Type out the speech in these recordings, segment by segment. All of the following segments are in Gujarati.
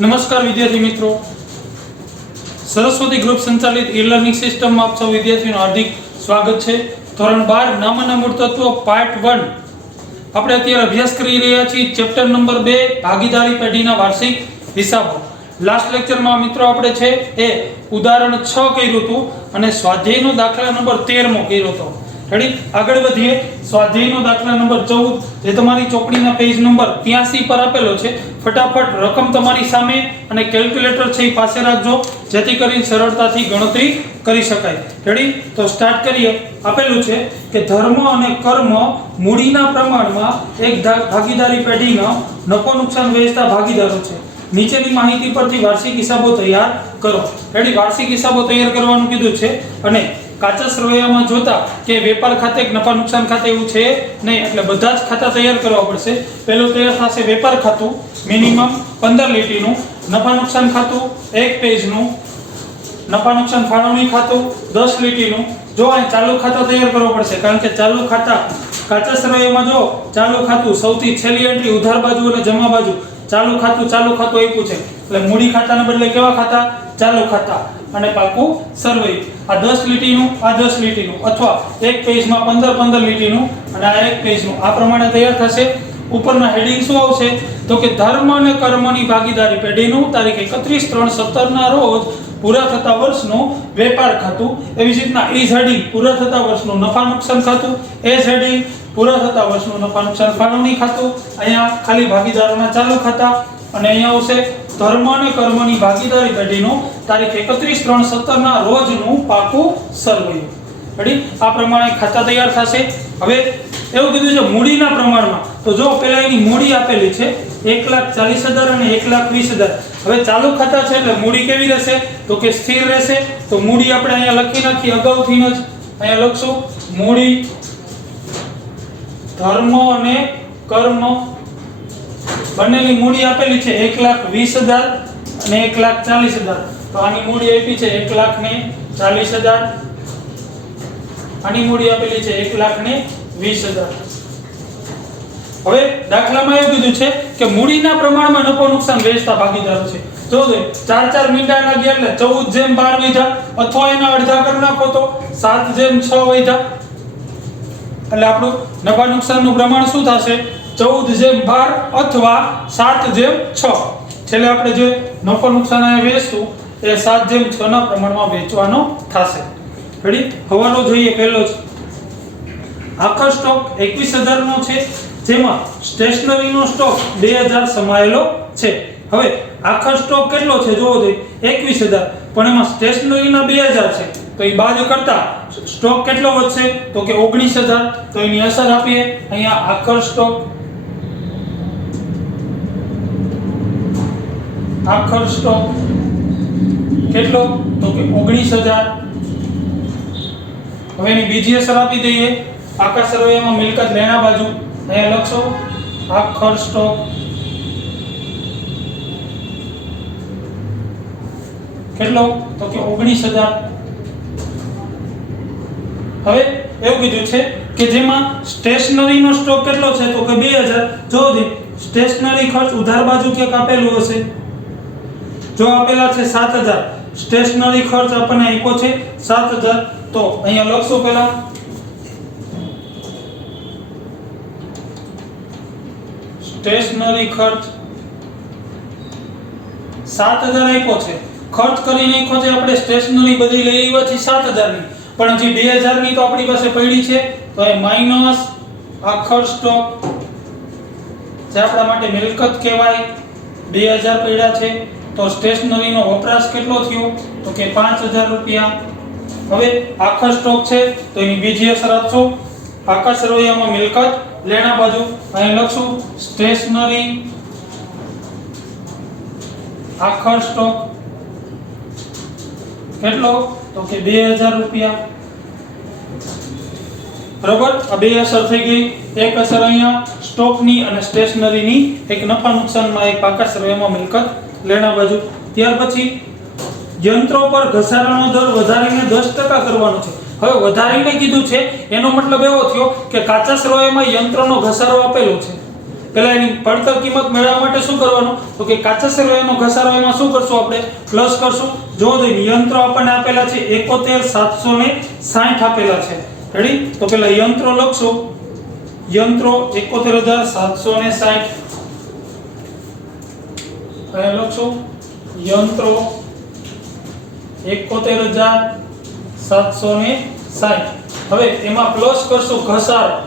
नमस्कार विद्यार्थी मित्रों, सरस्वती ग्रुप संचालित ई लर्निंग सिस्टम में आप सब विद्यार्थियों हार्दिक स्वागत है। ધોરણ 12 નામના મૂળ તત્વો પાર્ટ 1 આપણે અત્યારે અભ્યાસ કરી રહ્યા છીએ। ચેપ્ટર નંબર 2 ભાગીદારી પેઢીના વાર્ષિક હિસાબો। લાસ્ટ લેક્ચરમાં મિત્રો આપણે છે એ ઉદાહરણ 6 કર્યું હતું અને સ્વાધ્યાયનો દાખલા નંબર 13મો કર્યો હતો। રેડી, આગળ વધીએ। સ્વાધ્યાયનો દાખલા નંબર 14 જે તમારી ચોપડીના પેજ નંબર 83 પર આપેલો છે। ફટાફટ રકમ તમારી સામે અને કેલ્ક્યુલેટર છે એ પાસે રાખજો જેથી કરીને સરળતાથી ગણતરી કરી શકાય। રેડી, તો સ્ટાર્ટ કરીએ। આપેલું છે કે ધર્મ અને કર્મ મૂડીના પ્રમાણમાં એક ભાગીદારી પેઢીનો નફો નુકસાન વહેંચતા ભાગીદારો છે। નીચેની માહિતી પરથી વાર્ષિક હિસાબો તૈયાર કરો। રેડી, વાર્ષિક હિસાબો તૈયાર કરવાનું કીધું છે અને કાચા સરવૈયામાં જોતા કે વેપાર ખાતે કે નફા નુકસાન ખાતે એવું છે નહીં, એટલે બધા જ ખાતા તૈયાર કરવા પડશે। પહેલું તૈયાર થશે વેપાર ખાતું, મિનિમમ 15 લીટીનું, નફા નુકસાન ખાતું 1 પેજનું, નફા નુકસાન ફાળવણી ખાતું 10 લીટીનું। જો અહીં ચાલુ ખાતા તૈયાર કરવું પડશે કારણ કે ચાલુ ખાતા કાચા સરવૈયામાં જો ચાલુ ખાતું સૌથી છેલ્લી એન્ટ્રી ઉધાર બાજુ અને જમા બાજુ ચાલુ ખાતું આપ્યું છે, એટલે મૂડી ખાતાને બદલે કેવા ખાતા? ચાલુ ખાતા અને પાકું સરવૈયું। આ 10 લીટીનું, આ 10 લીટીનું અથવા એક પેજમાં 15 લીટીનું અને આ એક પેજનું આ પ્રમાણે તૈયાર થશે। ઉપરના હેડિંગ શું આવશે? તો કે ધર્મ અને કર્મની ભાગીદારી પેઢીનું તારીખ 31/3/17 ના રોજ પૂરા થતા વર્ષનું વેપાર ખાતું। એવી જ રીતના ઈ હેડિંગ પૂરા થતા વર્ષનું નફા નુકસાન ખાતું, એ હેડિંગ પૂરા થતા વર્ષનું નફા નુકસાન ફાળવણી ખાતું। અહીંયા ખાલી ભાગીદારોના ચાલુ ખાતા અને અહીંયા આવશે ધર્મ અને કર્મની ભાગીદારી પેઢીનું તારીખ 31/3/17 ના રોજનું પાકું સરવૈયું। રેડી, આ પ્રમાણે ખાતા તૈયાર થશે। હવે એવું કીધું છે મૂડીના પ્રમાણમાં, તો જો પહેલા એની મૂડી આપેલી છે 1,40,000 અને 1,20,000। હવે ચાલુ ખાતા છે એટલે મૂડી કેવી રહેશે? તો કે સ્થિર રહેશે। તો મૂડી આપણે અહીંયા લખી નાખી અગાઉથી જ, અહીંયા લખશું મૂડી ધર્મ અને કર્મ બંનેની મૂડી આપેલી છે 1,20,000 અને 1,40,000। તો આની મૂડી આપી છે 1,40,000, આની મૂડી આપેલી છે 1,20,000। હવે દાખલામાં એવું કીધું છે કે મૂડીના પ્રમાણમાં નફો નુકસાન વહેંચતા ભાગીદારો છે। જો 4 મીંડા લાગ્યા એટલે 14/12 વીધા અથવા એના અડધા કરી નાખો તો 7/6 વીધા, એટલે આપણું નફા નુકસાનનું પ્રમાણ શું થશે? 14/12 અથવા 7/6। છેલ્લે આપણે જે નફો નુકસાન વેચશું એ 7/6 ના પ્રમાણમાં વેચવાનો થશે। રેડી, હવાલો જોઈએ। પહેલો જ આખો સ્ટોક 21,000 નો છે જેમાં સ્ટેશનરીનો સ્ટોક 2,000 સમાયેલો છે। હવે આખો સ્ટોક કેટલો છે? જોવો તો 21,000 પણ એમાં સ્ટેશનરીના 2,000 છે, તો એ બાદ કરતા સ્ટોક કેટલો વધશે? તો કે 19,000। તો એની અસર આપીએ અહીંયા આખો સ્ટોક કેટલો? તો કે 19,000। હવે એની બીજી અસર આપી દઈએ આખા સરવૈયામાં મિલકત લેણા બાજુ, અહીંયા લખશો આખો સ્ટોક કેટલો? તો કે 19,000। હવે એવું કીધું છે કે જેમાં સ્ટેશનરીનો સ્ટોક કેટલો છે? તો કે 2,000। જો સ્ટેશનરી ખર્ચ ઉધાર બાજુ ક્યાંક આપેલું હશે, જો આપેલા છે 7,000, સ્ટેશનરી ખર્ચ આપણને આપ્યો છે 7,000, તો અહીંયા લખશો પહેલા સ્ટેશનરી ખર્ચ 7,000 આપ્યો છે, ખર્ચ કરીને આપ્યો છે આપણે સ્ટેશનરી બધી લઈ આવ્યા છે 7,000 ની, પણ હજી 2,000 ની તો આપણી પાસે પડી છે, તો એ માઈનસ આખો સ્ટોક જે આપણા માટે મિલકત કહેવાય 2,000 પડ્યા છે, તો સ્ટેશનરીનો વપરાશ કેટલો થયો? તો કે 5,000 રૂપિયા। હવે આખો સ્ટોક છે તો એની બીજી અસર આપશો આખા સરવૈયામાં મિલકત લેણા બાજુ, અહીં લખશું સ્ટેશનરી આખો સ્ટોક કેટલો? તો કે 2,000 રૂપિયા। બરાબર, આ બે અસર થઈ ગઈ। એક અસર અહીંયા સ્ટોકની અને સ્ટેશનરીની, એક નફા નુકસાનમાં, એક આખા સરવૈયામાં મિલકત લેણા બાજુ। ત્યાર પછી યંત્રો પર ઘસારાનો દર વધારીને 10% કરવાનો છે। હવે વધારીને કીધું છે એનો મતલબ એવો થયો કે કાચા સરવૈયામાં યંત્રનો ઘસારો આપેલો છે, પહેલા એની પડતર કિંમત મેળવવા માટે શું કરવાનું તો કે કાચા શેર વ્યયનો ઘસારો એમાં શું કરશું આપણે પ્લસ કરશું જો યંત્રો આપણને આપેલા છે 71760 આપેલા છે રેડી તો પહેલા યંત્રો લખશું યંત્રો 71760 અહીંયા લખશું યંત્રો 71760 હવે એમાં પ્લસ કરશું ઘસારો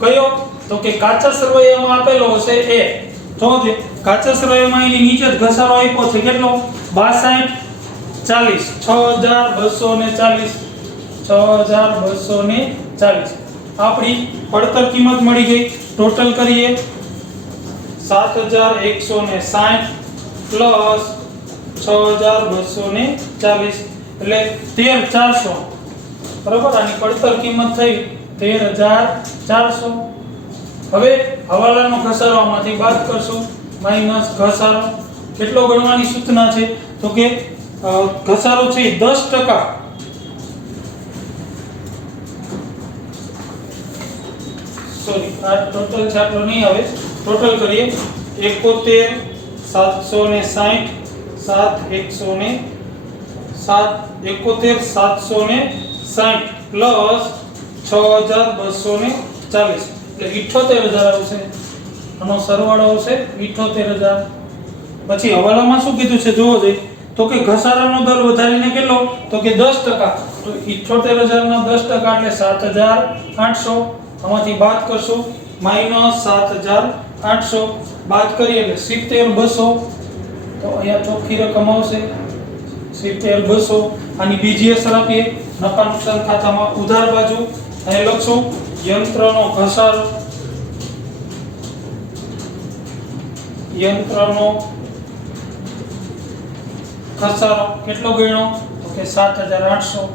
કયો તો કે કાચા સરવૈયામાં આપેલો હશે એ તો જે કાચા સરવૈયામાં એની નીચે જ ઘસારો આપ્યો છે કેટલો 6240 6240 આપણી પડતર કિંમત મળી ગઈ ટોટલ કરીએ 7160 પ્લસ 6240 એટલે 13400 બરાબર આની પડતર કિંમત થઈ 13400 હવે હવાલાનો ઘસારો આમાંથી બાદ કરશો માઈનસ ઘસારો કેટલો ગણવાની સૂચના છે તો કે ઘસારો છે 10% સોરી આ ટોટલ છે આપણો નહીં આવે ટોટલ કરીએ 71760 71760 પ્લસ 6240 એટલે 78000 આવશે આનો સરવાળો આવશે 78000 પછી હવાલામાં શું કીધું છે જોવો જોઈએ તો કે ઘસારાનો દર વધારીને કેટલો તો કે 10% તો 78000 ના 10% એટલે 7800 આમાંથી બાદ કરશો માઈનસ 7800 બાદ કરીએ એટલે 70200 તો અહીંયા ચોખ્ખી રકમ આવશે 70200 આની બીજી અસર આપીએ નફા નુકસાન ખાતામાં ઉધાર બાજુ અહીં લખશું યંત્રનો ઘસારો કેટલો ગણ્યો તો કે 7800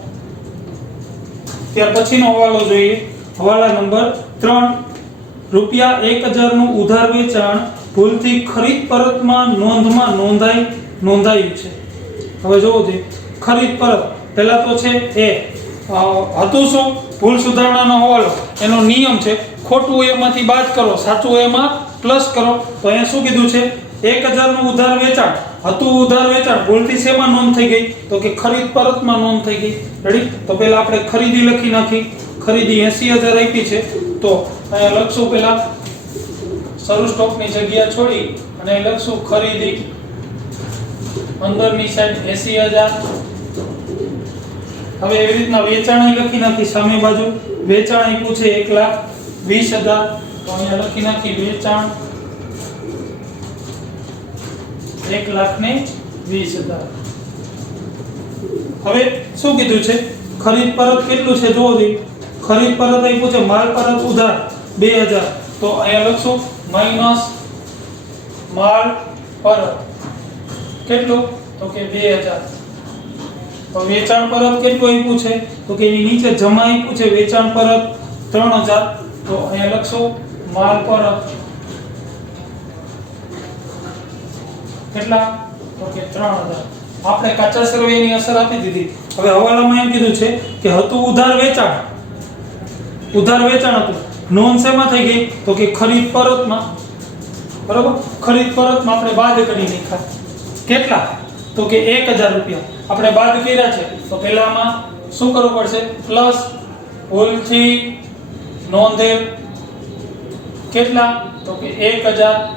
ત્યાર પછીનો હવાલો જોઈએ હવાલા નંબર 3 રૂપિયા 1000 નું ઉધાર વેચાણ ભૂલથી ખરીદ પરતમાં નોંધમાં નોંધાયું છે હવે જોવો છે ખરીદ પરત પહેલા તો છે એ હતું શું ભૂલ સુધારણાનો હવાલો એનો નિયમ છે ખોટું એમાંથી બાદ કરો સાચું એમાં પ્લસ કરો તો અહીંયા શું કીધું છે 1000 નું ઉધાર વેચાણ હતું ઉધાર વેચાણ ભૂલથી શેમાં નોંધ થઈ ગઈ તો કે ખરીદ પરતમાં નોંધ થઈ ગઈ રેડી તો પહેલા આપણે ખરીદી લખી નાખી ખરીદી 80000 આપી છે તો અહીંયા લખશું પહેલા શરૂ સ્ટોકની જગ્યા છોડી અને લખશું ખરીદી અંદરની સાઈડ 80000 હવે એવી રીતના વેચાણ લખી નાખી સામે બાજુ વેચાણ આપ્યું છે 1,20,000 તો અહીંયા લખી નાખી વેચાણ 1,20,000 હવે શું કીધું છે ખરીદ પરત કેટલું છે જોવો દે ખરીદ પરત આપ્યું છે માલ પરત ઉધાર 2000 તો અહીંયા લખશું માઈનસ માલ પરત કેટલું તો કે 2000 તો વેચાણ પરત કેટલું આપ્યું છે તો કે એની નીચે જમા આપ્યું છે વેચાણ પરત 3000 તો અહીંયા લખશું માલ પરત કેટલા તો કે 3000 આપણે કાચા સરવૈયાની અસર આપી દીધી હવે હવાલામાં એમ કીધું છે કે હતું ઉધાર વેચાણ હતું નોંધ શેમાં થઈ ગઈ તો કે ખરીદ પરતમાં બરાબર ખરીદ પરતમાં આપણે બાદ કરી નાખ્યા કેટલા તો કે 1000 રૂપિયા આપણે બાદ કર્યા છે તો પહેલામાં શું કરવું પડશે પ્લસ ભૂલથી નોંધેલ કેટલા તો કે 1000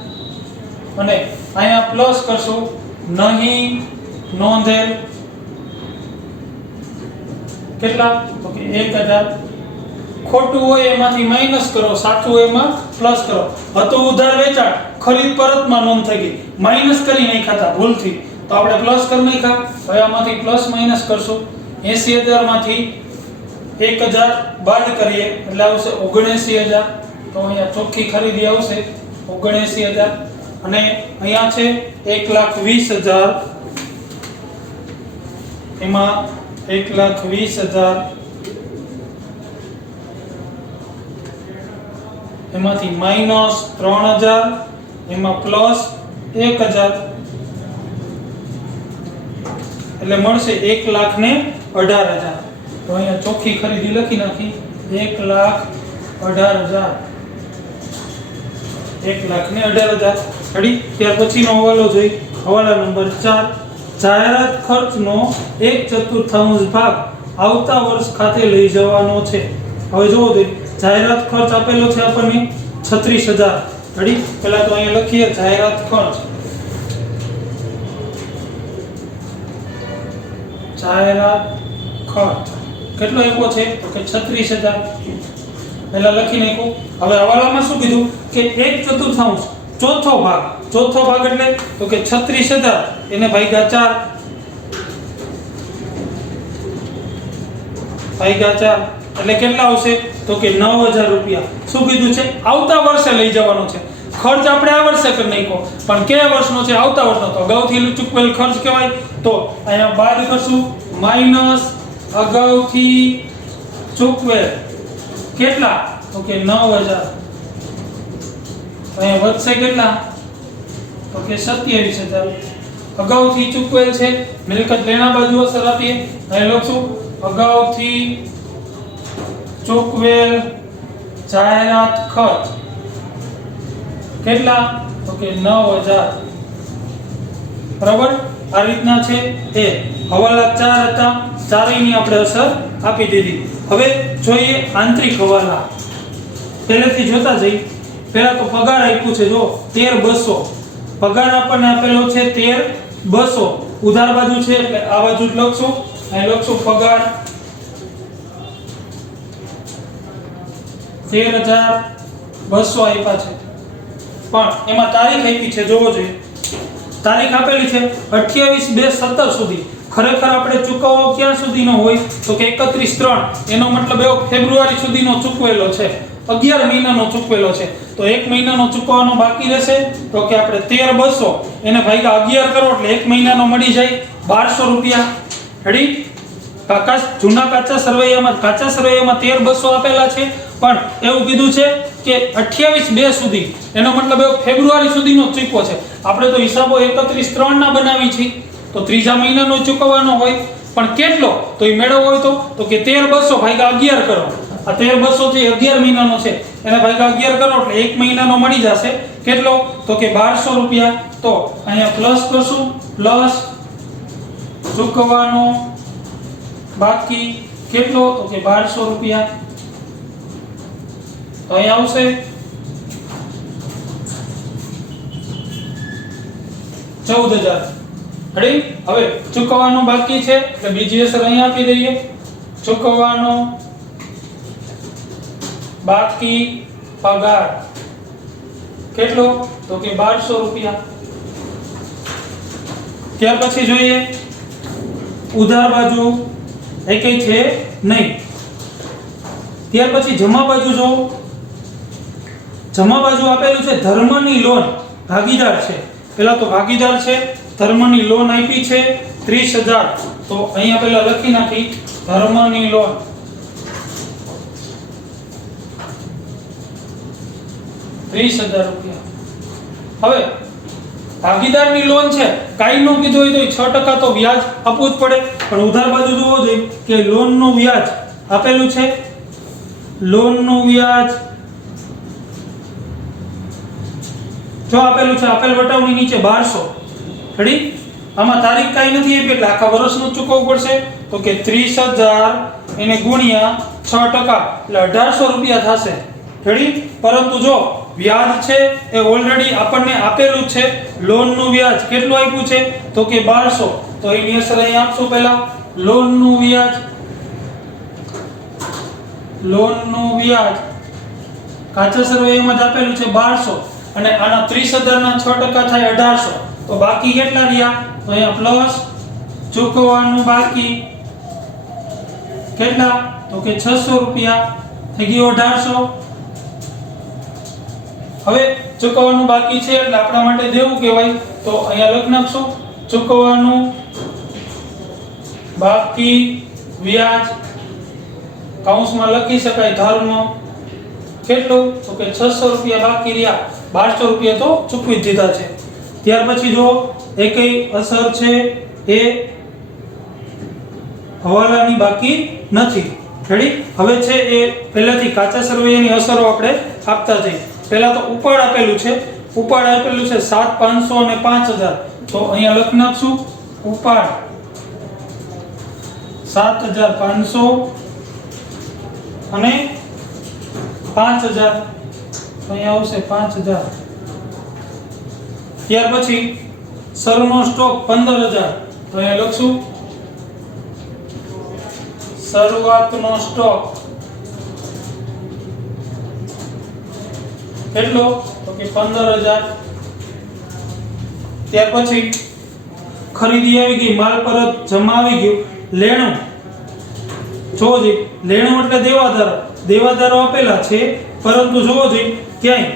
અને અહીંયા પ્લસ કરશું નહીં નોંધેલ કેટલા તો કે 1000 ખોટું હોય એમાંથી માઈનસ કરો સાચું એમાં પ્લસ કરો હતું ઉધાર વેચાણ ખરીદ પરતમાં નોંધ થઈ ગઈ માઈનસ કરી નાખ્યા ભૂલથી તો આપણે પ્લસ કરી નાખ્યા હવે આમાંથી પ્લસ માઈનસ કરશું 80000 માંથી 1000 બાદ કરીએ એટલે આવશે 79000 તો અહીંયા ચોખ્ખી ખરીદી આવશે 79000 અને અહીંયા છે 1,20,000 એમાં 1,20,000 એમાંથી માઈનસ 3000 એમાં પ્લસ 1000 એટલે મળશે 1,18,000 તો અહીંયા ચોખ્ખી ખરીદી લખી નાખી 1,18,000 1,18,000 રેડી। ત્યાર પછીનો હવાલો જોઈ, હવાલા નંબર 4, જાહેરાત ખર્ચનો 1/4 ભાગ આવતા વર્ષ ખાતે લઈ જવાનો છે। હવે જોવો તો જાહેરાત ખર્ચ આપેલો છે આપણને 36,000 રેડી। પહેલા તો અહીંયા લખીએ જાહેરાત ખર્ચ, જાહેરાત ખર્ચ કેટલો આપ્યો છે તો કે 36,000 પહેલા લખી નાખ્યું। હવે હવાલામાં શું કીધું કે 1/4 ચોથો ભાગ એટલે તો કે 36,000 એને ભાગ્યા 4 એટલે કેટલા આવશે તો કે 9,000 રૂપિયા। શું કીધું છે આવતા વર્ષે લઈ જવાનો છે। ખર્ચ આપણે આ વર્ષે કરી નાખ્યો પણ કયા વર્ષનો છે આવતા વર્ષનો, તો અગાઉથી ચૂકવેલ ખર્ચ કહેવાય। તો અહીંયા બાદ કરશું માઈનસ અગાઉથી ચૂકવેલ કેટલા તો કે 9,000, અહીંયા વધશે કેટલા તો કે 27,000। અગાઉથી ચૂકવેલ છે, મિલકત લેણા બાજુ અસર આપીએ, અહીં લખશું અગાઉથી ચૂકવેલ જાહેરાત ખર્ચ કેટલા તો કે 9,000 બરાબર। આ રીતના છે એ હવાલા 4 હતા, ચારેયની આપણે અસર આપી દીધી। હવે જોઈએ આંતરિક હવાલા, પહેલેથી જોતા જઈ। પહેલા તો પગાર આપ્યું છે જો 13,200, પગાર આપણને આપેલો છે 13,200, ઉધાર બાજુ છે એટલે આ બાજુ જ લખશું, અહીં લખશું પગાર 13,200 આપ્યા છે, પણ એમાં તારીખ આપી છે જોવો જોઈએ, તારીખ આપેલી છે 28/2/17 સુધી। ખરેખર આપણે ચૂકવવો ક્યાં સુધીનો હોય તો કે 31/3, એનો મતલબ એવો ફેબ્રુઆરી સુધીનો ચૂકવેલો છે, 11 મહિનાનો ચૂકવેલો છે। તો 1 મહિનાનો ચૂકવવાનો બાકી રહેશે તો કે આપણે 13,200 એને ભાગ્યા 11 કરો એટલે 1 મહિનાનો મળી જાય 1,200 રૂપિયા રેડી। જૂના કાચા સરવૈયામાં 13,200 આપેલા છે, પણ એવું કીધું છે કે 28/2 સુધી, એનો મતલબ એવો ફેબ્રુઆરી સુધીનો ચૂકવો છે। આપણે તો હિસાબો 31/3 ના બનાવી છે, તો ત્રીજા મહિનાનો ચૂકવવાનો હોય, પણ કેટલો તો એ મેળવવો હોય તો કે 13,200 ભાગ્યા 11 કરો। આ 13,200 છે 11 મહિનાનો છે, એને ભાગ્યા 11 કરો એટલે 1 મહિનાનો મળી જશે કેટલો તો કે 1,200 રૂપિયા। તો અહીંયા પ્લસ કરશું, પ્લસ ચૂકવવાનો બાકી કેટલો તો કે 1,200 રૂપિયા, તો અહીંયા આવશે 14,000 રેડી। હવે ચૂકવવાનું બાકી છે એટલે બીજી અસર અહીંયા આપી દઈએ, ચૂકવવાનો બાકી પગાર કેટલો તો કે 1,200 રૂપિયા। ત્યાર પછી જોઈએ ઉધાર બાજુ એકેય છે નહીં। ત્યાર પછી જમા બાજુ જો, જમા બાજુ આપેલું છે ધર્મની લોન, ભાગીદાર છે, પેલા તો ભાગીદાર છે, ધર્મની લોન આપી છે 30,000, તો અહીંયા પેલા લખી નાખી ધર્મની લોન 30,000 રૂપિયા। હવે ભાગીદારની લોન છે, કાઈ નો કીધું હોય તો 6% તો વ્યાજ આપવું જ પડે, પણ ઉધાર બાજુ જોવો જોઈએ કે લોનનું વ્યાજ આપેલું છે, લોનનું વ્યાજ જો આપેલું છે, આપેલ વટાવની નીચે 1,200 રેડી। આમાં તારીખ કાઈ નથી આપી એટલે આખા વર્ષનું ચૂકવવું પડશે, તો કે 30,000 એને ગુણ્યા 6% એટલે 1,800 રૂપિયા થશે રેડી। પરંતુ જો વ્યાજ છે એ ઓલરેડી આપણને આપેલું જ છે, લોનનું વ્યાજ કેટલું આપ્યું છે તો કે 1,200, તો એની અસર અહીં આપશું પહેલા લોનનું વ્યાજ કાચા સરવૈયામાં જ આપેલું છે 1,200 અને આના 30,000 ના 6% થાય 1,800, તો બાકી કેટલા રહ્યા તો અહીંયા પ્લસ ચૂકવવાનું બાકી કેટલા તો કે 600 રૂપિયા થઈ ગયો 1,800। હવે ચૂકવવાનું બાકી છે એટલે આપણા માટે દેવું કહેવાય, તો અહીંયા લખ નાખશું ચૂકવવાનું બાકી વ્યાજ કૌંસમાં લખી શકાય ધર્મ કેટલું તો કે 600 રૂપિયા બાકી રહ્યા, 1,200 રૂપિયા તો ચૂકવી જ દીધા છે। ત્યાર પછી જો એકેય અસર છે એ હવાલાની બાકી નથી રેડી। હવે છે એ પહેલાથી કાચા સરવૈયાની અસરો આપણે આપતા જઈએ। પહેલા તો ઉપાડ આપેલું છે 7500 અને 5000, તો અહીંયા લખી નાખશું ઉપાડ 7500 અને 5000, તો અહીંયા આવશે 5000. ત્યાર પછી શરૂનો સ્ટોક 15000, તો અહીંયા લખશું શરૂઆતનો સ્ટોક કેટલો, તો કે 15000. ત્યાર પછી ખરીદી આવી ગઈ, માલ પરત જમા આવી ગયું. લેણું જોવો જોઈએ, લેણું એટલે દેવાદારો આપેલા છે, પરંતુ જોવો જોઈએ ક્યાંય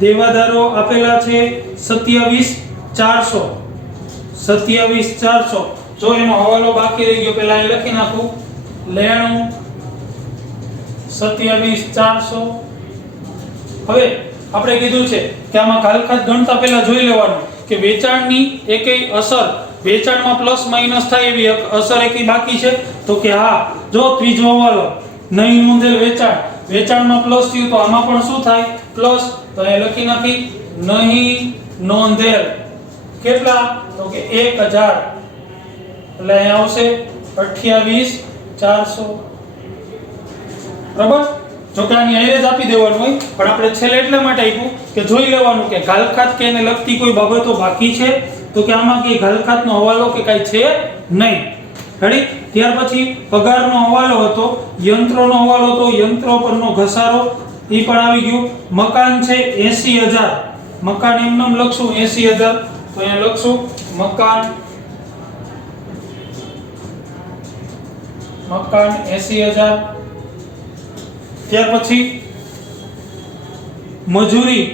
દેવાદારો આપેલા છે 27400. જો એનો હવાલો બાકી રહી ગયો, પહેલા અહીં લખી નાખું લેણું 27400. હવે આપણે કીધું છે કે આમાં કાલખાત ગણતા પહેલા જોઈ લેવાનું કે વેચાણની એકેય અસર, વેચાણમાં પ્લસ માઈનસ થાય એવી અસર એકેય બાકી છે, તો કે હા. જો ત્રીજો હવાલો નહીં નોંધેલ વેચાણમાં પ્લસ થયું, તો આમાં પણ શું થાય પ્લસ, તો એ લખી નાખી નહીં નોંધેલ કેટલા, તો કે 1000, એટલે અહીં આવશે 28400. બરાબર. જો કે આની એવરેજ આપી દેવાનું હોય, પણ આપણે છેલ્લે એટલા માટે આપ્યું કે જોઈ લેવાનું કે ઘાલખાત કે એને લગતી કોઈ બાબતો બાકી છે, તો કે આમાં કે ઘાલખાતનો હવાલો કે કાઈ છે નહીં. રેડી. ત્યાર પછી પગારનો હવાલો હતો, યંત્રોનો હવાલો હતો, યંત્રો પરનો ઘસારો એ પણ આવી ગયું. મકાન છે 80000, મકાન એમનેમ લખશું 80000, તો અહીંયા લખશું મકાન 80000. ત્યાર પછી મજૂરી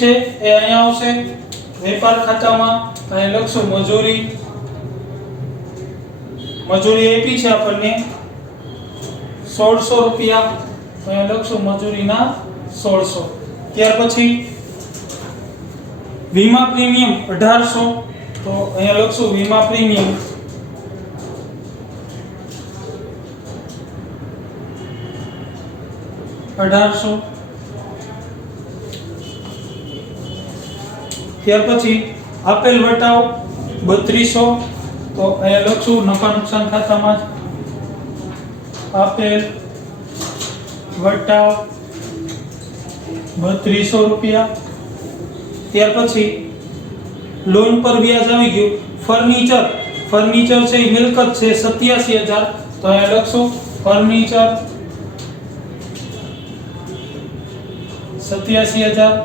છે એ અહીંયા આવશે વેપાર ખાતામાં, અહીંયા લખશું મજૂરી આપી છે આપણને 1600 રૂપિયા, અહીંયા લખશું મજૂરીના 1600. ત્યાર પછી વીમા પ્રીમિયમ 1800, તો અહીંયા લખશું વીમા પ્રીમિયમ 1800. ત્યાર પછી આપેલ વટાવ 3200, તો અહીંયા લખશું નફા નુકસાન ખાતામાં આપેલ વટાવ 3200 રૂપિયા. ત્યાર પછી લોન પર વ્યાજ આવી ગયું. ફર્નિચર છે એ મિલકત છે 87000, તો અહીંયા લખશું ફર્નિચર 87000.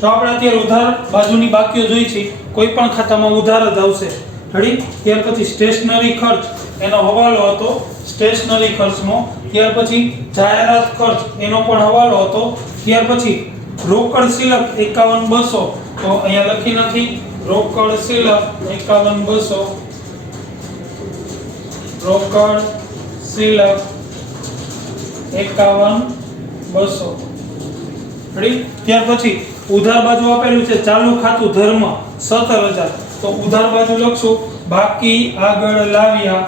તો આપણે અત્યારે ઉધાર બાજુની બાકીઓ જોઈ છે, કોઈ પણ ખાતામાં ઉધાર જ આવશે. રેડી. ત્યાર પછી સ્ટેશનરી ખર્ચ, એનો હવાલો હતો સ્ટેશનરી ખર્ચનો. ત્યાર પછી જાહેરાત ખર્ચ, એનો પણ હવાલો હતો. ત્યાર પછી રોકડ શિલક 51200, તો અહીંયા લખી નાખી રોકડ શિલક 51200, રોકડ શિલક 51200. રેડી. ત્યાર પછી ઉધાર બાજુ આપેલું છે ચાલુ ખાતું ધર્મ 17000, તો ઉધાર બાજુ લખશું બાકી આગળ લાવ્યા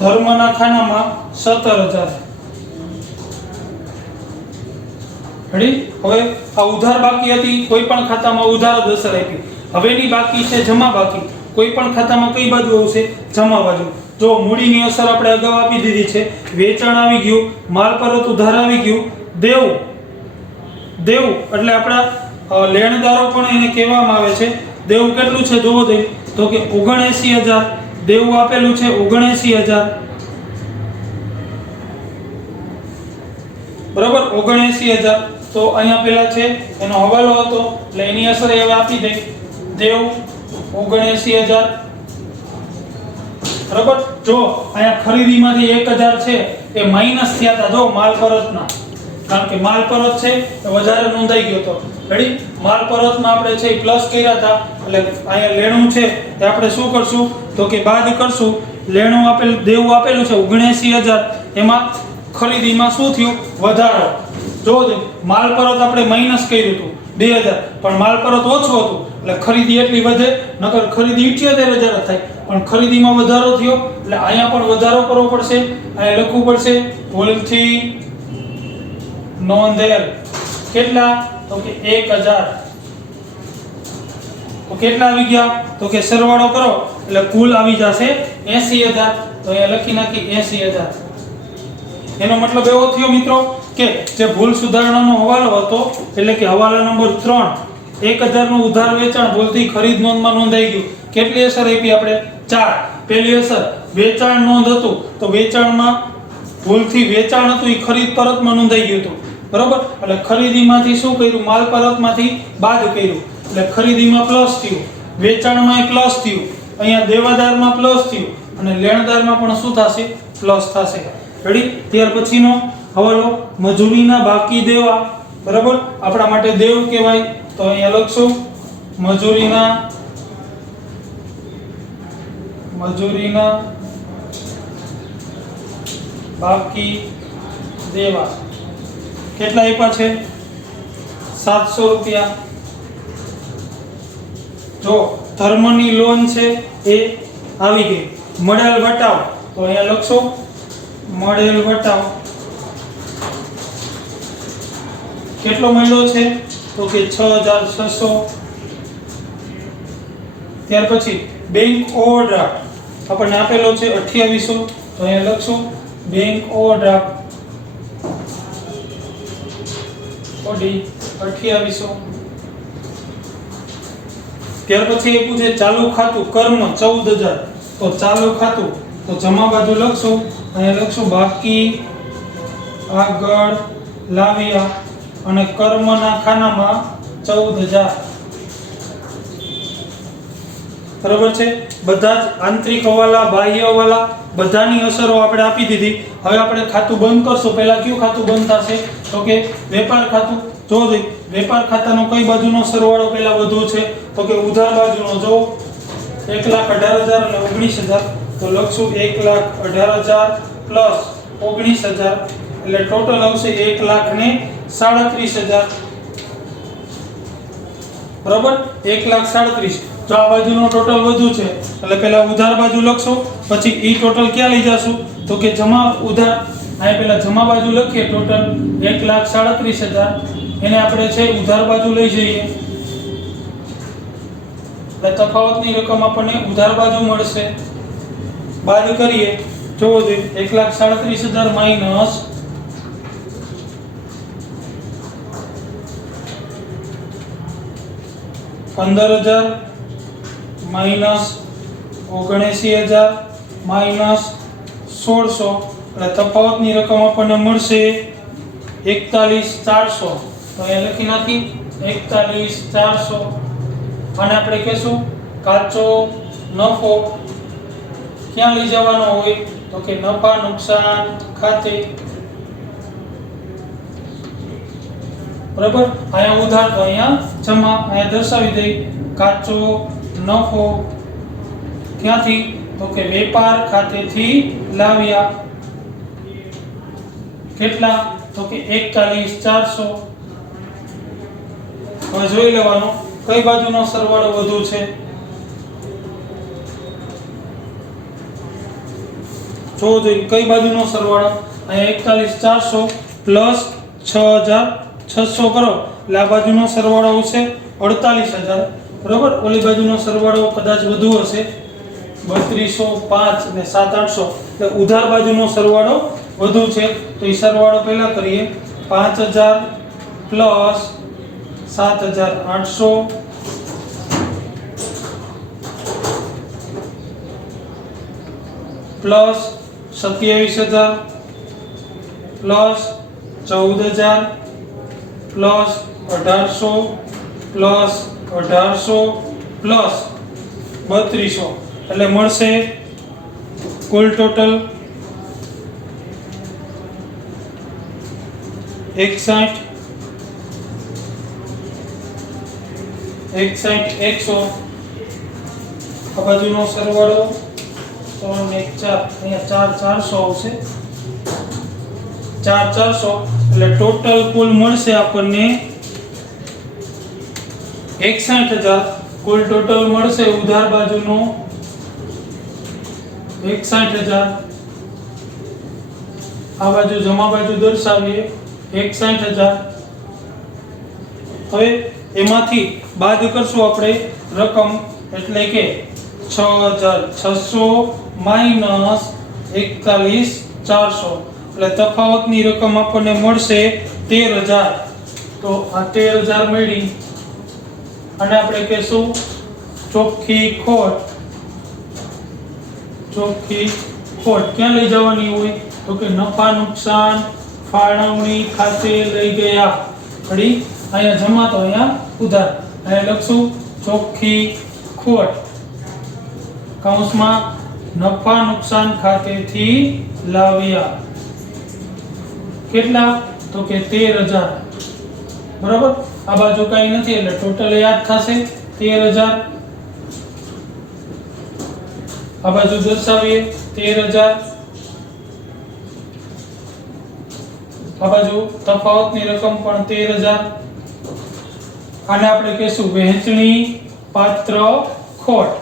ધર્મના ખાનામાં 17000. રેડી. હવે આ ઉધાર બાકી હતી, કોઈ પણ ખાતામાં ઉધાર જ અસર આપી. હવેની બાકી છે જમા બાકી, કોઈ પણ ખાતામાં કઈ બાજુ આવશે જમા બાજુ. જો મૂડીની અસર આપણે અગાઉ આપી દીધી છે, વેચાણ આવી ગયું, માલ પરત ઉધાર આવી ગયું, દેવું એટલે આપણા લેણદારો પણ એને કહેવામાં આવે છે. દેવું કેટલું છે જોવો દે, તો કે 79000 દેવું આપેલું છે 79000. બરાબર. 79000, તો અહીંયા પેલા છે એનો હવાલો હતો, એટલે એની અસર હવે આપી દે દેવું 79000. બરાબર. જો અહીંયા ખરીદીમાંથી 1000 છે એ માઈનસ થયા હતા, જો માલ પરતના, કારણ કે માલ પરત છે એ વધારે નોંધાઈ ગયો હતો. રેડી. માલ પરતમાં આપણે છે પ્લસ કર્યા હતા, એટલે અહીંયા લેણું છે એ આપણે શું કરશું, તો કે બાદ કરશું. લેણું દેવું આપેલું છે 79000, એમાં ખરીદીમાં શું થયું વધારો. જો માલ પરત આપણે માઈનસ કર્યું હતું 2000, પણ માલ પરત ઓછું હતું એટલે ખરીદી એટલી વધે નકર ખરીદી 78,000 જ થાય, પણ ખરીદીમાં વધારો થયો એટલે અહીંયા પણ વધારો કરવો પડશે. અહીંયા લખવું પડશે ભૂલથી નોંધેલ કેટલા, તો કે 1000. તો કેટલા આવી ગયા, તો કે સરવાળો કરો એટલે કુલ આવી જશે 80,000. તો અહીંયા લખી નાખી 80,000. એનો મતલબ એવો થયો મિત્રો કે જે ભૂલ સુધારણાનો હવાલો હતો એટલે કે હવાલા નંબર 3 1000 નું ઉધાર વેચાણ ભૂલથી ખરીદ નોંધમાં નોંધાઈ ગયું. કેટલી અસર આપી આપણે? 4. પહેલી અસર વેચાણ નોંધ હતું તો વેચાણમાં ભૂલથી વેચાણ હતું એ ખરીદ પરતમાં નોંધાઈ ગયું હતું, બરોબર. એટલે ખરીદીમાંથી શું કર્યું, માલ પરતમાંથી બાદ કર્યું એટલે ખરીદીમાં પ્લસ થયું, વેચાણમાં પ્લસ થયું, અહીંયા દેવાદારમાં પ્લસ થયું અને લેણદારમાં પણ શું થશે, પ્લસ થશે. રેડી. ત્યાર પછીનો હવાલો મજૂરીના બાકી દેવા, બરાબર. આપણા માટે દેવ કહેવાય તો અહીંયા લખશું મજૂરીના બાકી દેવા કેટલા આપ્યા છે? 700 રૂપિયા. જો ધર્મની લોન છે એ આવી ગઈ. મળેલ વટાવ તો અહીંયા લખશો મળેલ વટાવ કેટલો મળ્યો છે, તો કે 6600. ત્યાર પછી બેંક ઓવરડ્રાફ્ટ આપણને આપેલો છે 2800 તો અહીંયા લખશું બેંક ઓવરડ્રાફ્ટ ઓડી 2800. ત્યાર પછી એ પૂછે ચાલુ ખાતું કર્મ 14000 તો ચાલુ ખાતું તો જમા બાજુ લખશું, અહીંયા લખશું બાકી આગળ લાવ્યા અને કર્મના ખાનામાં 14000. બરાબર છે. બધા જ આંતરિક હવાલા બાહ્ય હવાલા બધાની અસરો આપણે આપી દીધી. હવે આપણે ખાતું બંધ કરશું. પહેલા કયું ખાતું બંધ થશે, તો કે વેપાર ખાતું. જો વેપાર ખાતાનો કઈ બાજુનો સરવાળો પહેલા વધુ છે, તો કે ઉધાર બાજુનો. જો 1,18,000 અને 19,000 તો લખશું 1,18,000 પ્લસ 19,000 એટલે ટોટલ આવશે 1,37,000. બરાબર. 1,37,000. જો આ બાજુનો ટોટલ વધુ છે એટલે પહેલા ઉધાર બાજુ લખશો, પછી ઈ ટોટલ ક્યાં લઈ જાશું, તો કે જમા ઉધાર. અહીં પહેલા જમા બાજુ લખીએ ટોટલ 1,37,000 એને આપણે છે ઉધાર બાજુ લઈ જઈએ એટલે તફાવતની રકમ આપણને ઉધાર બાજુ મળશે. બાદ કરીએ જોવો જોઈએ 1,37,000 માઈનસ 15,000 માઈનસ 79,000 માઈનસ 1600 એટલે તફાવતની રકમ આપણને મળશે 41,400. તો અહીંયા લખી નાખી 41,400. અને આપણે કહેશું કાચો નફો ક્યાં લઈ જવાનો હોય, તો કે નફા નુકસાન ખાતે. બરાબર. અહીંયા ઉધાર તો અહીંયા જમા. અહીંયા દર્શાવી દઈ કાચો નફો ક્યાંથી, તો કે વેપાર ખાતેથી લાવ્યા. કેટલા, તો કે 41,400. હવે જોઈ લેવાનું કઈ બાજુનો સરવાળો વધુ છે. જો જોઈએ કઈ બાજુનો સરવાળો, અહીંયા 41,400 પ્લસ 6,600 કરો એટલે આ બાજુનો સરવાળો આવશે 48,000. બરોબર. ઓલી બાજુનો સરવાળો કદાચ વધુ હશે 3205 અને 7,800 એટલે ઉધાર બાજુનો સરવાળો વધુ છે. તો એ સરવાળો પહેલા કરીએ 5,000 plus 7,800 plus 27,000 plus 14,000 plus 1,800 plus 1,800 plus 3200 એટલે મળશે કુલ ટોટલ 61,100. આ બાજુનો સરવાળો 3 1 4 અહીંયા 4,400 આવશે. 4,400 એટલે ટોટલ કુલ મળશે આપણને 61,000 કુલ ટોટલ મળશે ઉધાર બાજુનો 61000, આ બાજુ જમા બાજુ દર્શાવીએ 61000. હવે એમાંથી બાદ કરશું આપણે રકમ, એટલે કે 6600 માઈનસ 41400, એટલે તફાવતની રકમ આપણને મળશે 13000. તો આ 13000 મળી અને આપણે કહેશું ચોખ્ખી ખોટ. ચોખ્ખી ખોટ ક્યાં લઈ જવાની હોય? તો કે નફા નુકસાન ફાળવણી ખાતે લઈ ગયા. ઘડી અહીંયા જમા તો અહીંયા ઉધાર. અહીંયા લખશું ચોખ્ખી ખોટ કૌંસમાં નફા નુકસાન ખાતેથી લાવ્યા. કેટલા? તો કે 13000. બરાબર. આ બાજુ કાંઈ નથી એટલે ટોટલ યાદ થશે 13000. આ બાજુ દર્શાવીએ 13000. આ બાજુ તફાવતની રકમ પણ 13000. આને આપણે કહેશું વહેંચણી પાત્ર ખોટ.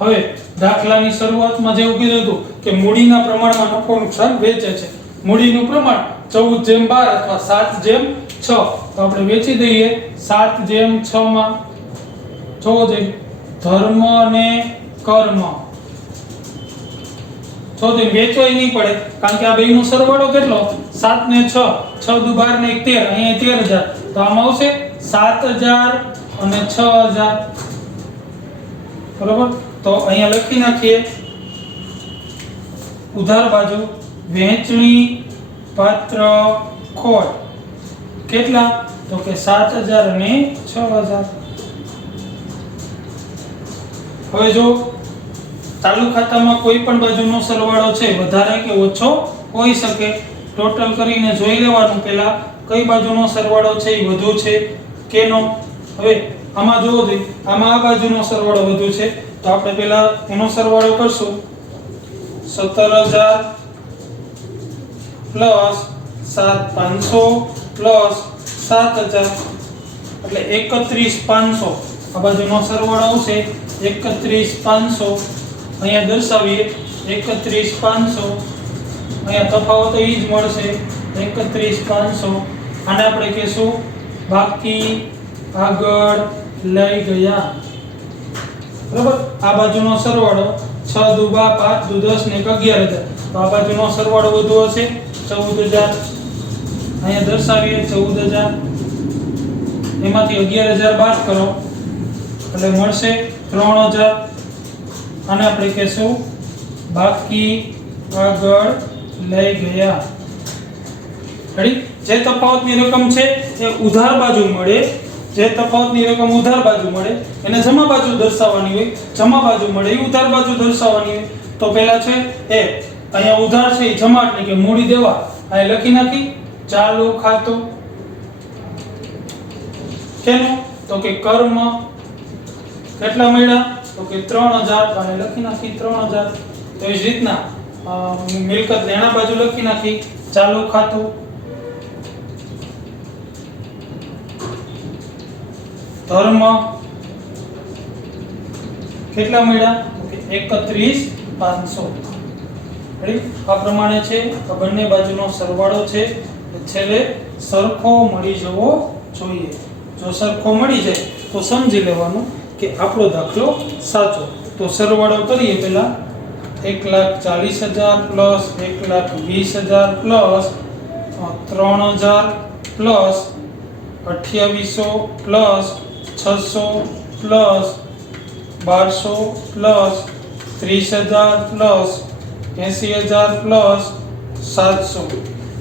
હવે દાખલાની શરૂઆતમાં જેવું કીધું હતું કે મૂડીના પ્રમાણમાં નફો નુકસાન વેચે છે. મૂડીનું પ્રમાણ 14/12 અથવા 7/6. તો આપણે વેચી દઈએ 7/6 માં. જોવો જોઈએ ધર્મ અને કર્મ. તો તે વેચવાય નહીં પડે કારણ કે આ બેયનો સરવાળો કેટલો? 7 ને 6, 6 દુ 12 ને 1 13, અહીંયા 13000. તો આમાં આવશે 7000 અને 6000. બરોબર. તો અહીંયા લખી નાખીએ ઉધાર બાજુ વહેંચણી પાત્ર ખોટ કેટલા? તો કે 7000 અને 6000. હવે જો ચાલુ ખાતામાં કોઈ પણ બાજુનો સરવાળો છે વધારે કે ઓછો હોઈ શકે. ટોટલ કરીને જોઈ લેવાનું પહેલા કઈ બાજુનો સરવાળો છે એ વધુ છે કેનો. હવે આમાં જોવો જોઈએ આમાં આ બાજુનો સરવાળો વધુ છે તો આપણે પહેલા એનો સરવાળો કરશું. 17000 પ્લસ 7500 પ્લસ 7000 એટલે 31500. આ બાજુનો સરવાળો આવશે 31500. અહીંયા દર્શાવીએ 31500. અહીંયા તફાવત એ જ મળશે 31500. આને આપણે કહેશું બાકી આગળ લઈ ગયા. બરાબર. આ બાજુનો સરવાળો 6 દુ 12, 5 દુ 10 ને 11000. તો આ બાજુનો સરવાળો વધુ હશે 14000. અહીંયા દર્શાવીએ 14000. એમાંથી 11000 બાદ કરો એટલે મળશે 3000. આને આપણે કહેશું બાકી આગળ લઈ ગયા. રેડી. જે તફાવતની રકમ છે એ ઉધાર બાજુ મળે. જે તફાવતની રકમ ઉધાર બાજુ મળે એને જમા બાજુ દર્શાવવાની હોય. જમા બાજુ મળે એ ઉધાર બાજુ દર્શાવવાની હોય. તો પહેલા છે એ અહીંયા ઉધાર છે એ જમા એટલે કે મૂડી દેવા. અહીં લખી નાખી ચાલુ ખાતું. કેનું? તો કે કર્મ. કેટલા મળ્યા? તો કે 3000. અને લખી નાખી 3000. તો એ જ રીતના મિલકત લેણા બાજુ લખી નાખી ચાલુ ખાતું. ધર્મ કેટલા મળ્યા? તો કે 31500. રેડી. આ પ્રમાણે છે આ બંને બાજુનો સરવાળો છે એ છેલ્લે સરખો મળી જવો જોઈએ. જો સરખો મળી જાય તો સમજી લેવાનું કે આપણો દાખલો સાચો. તો સરવાળો કરીએ પહેલા 1,40,000 plus 1,20,000 plus 3000 plus 2800 plus 600 plus 1200 plus 30,000 plus 80,000 plus 700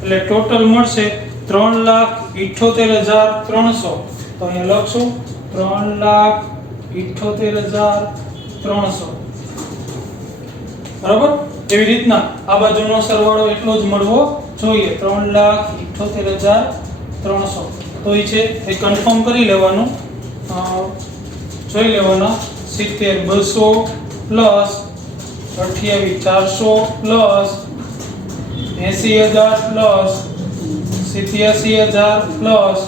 એટલે ટોટલ મળશે 3,78,300. તો અહીંયા લખશું 3,78,300. બરાબર. એવી રીતના આ બાજુનો સરવાળો એટલો જ મળવો જોઈએ 3,78,300. તો એ છે એ કન્ફર્મ કરી લેવાનું. જોઈ લેવાના 70,200 plus 28,400 plus 80,000 plus 87,000 plus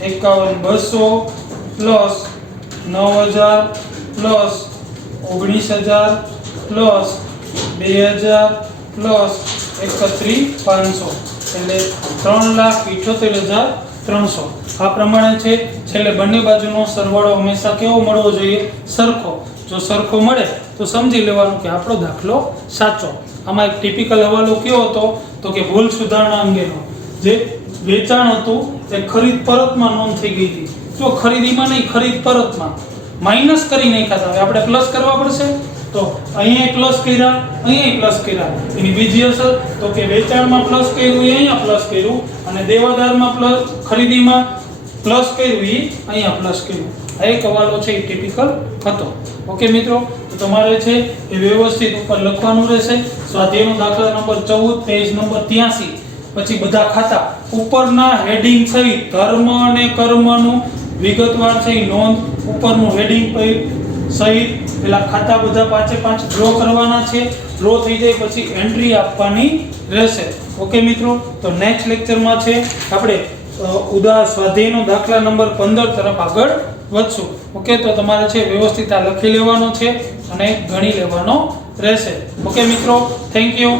51,200 plus 9000 plus 19000 plus 2000 plus 31500 એટલે 3,78,300 આ પ્રમાણે છે. છેલ્લે બંને બાજુનો સરવાળો હંમેશા કેવો મળવો જોઈએ? સરખો. જો સરખો મળે તો સમજી લેવાનું કે આપણો દાખલો સાચો. આમાં એક ટિપિકલ હવાલો કયો હતો તો કે ભૂલ સુધારણા અંગેનો. જે વેચાણ હતું તે ખરીદ પરતમાં નોંધ થઈ ગઈ હતી. જો ખરીદીમાં નહીં, ખરીદ પરતમાં માઈનસ કરી નાખ્યા હતા. હવે આપણે પ્લસ કરવા પડશે તો અહીંયા પ્લસ કર્યા, અહીંયા પ્લસ કર્યા. એની બીજી અસર તો કે વેચાણમાં પ્લસ કર્યું એ અહીંયા પ્લસ કર્યું અને દેવાદારમાં પ્લસ, ખરીદીમાં પ્લસ કર્યું એ અહીંયા પ્લસ કર્યું. આ એક હવાલો છે એ ટિપિકલ હતો. ઓકે મિત્રો, તો તમારે છે એ વ્યવસ્થિત ઉપર લખવાનું રહેશે. સ્વાધ્યાયનો દાખલા નંબર 14 પેજ નંબર 83 પછી બધા ખાતા ઉપરના હેડિંગ સહિત ધર્મ અને કર્મનું વિગતવાર છે નોંધ ઉપરનું હેડિંગ સહિત પેલા ખાતા બધા 5 ડ્રો કરવાના છે. ડ્રો થઈ જાય પછી એન્ટ્રી આપવાની રહેશે. ઓકે મિત્રો, તો નેક્સ્ટ લેક્ચરમાં છે આપણે સ્વાધ્યાયનો દાખલા નંબર 15 તરફ આગળ વધશું. ઓકે, તો તમારે છે વ્યવસ્થિત આ લખી લેવાનો છે અને ગણી લેવાનો રહેશે. ઓકે મિત્રો, થેન્ક યુ.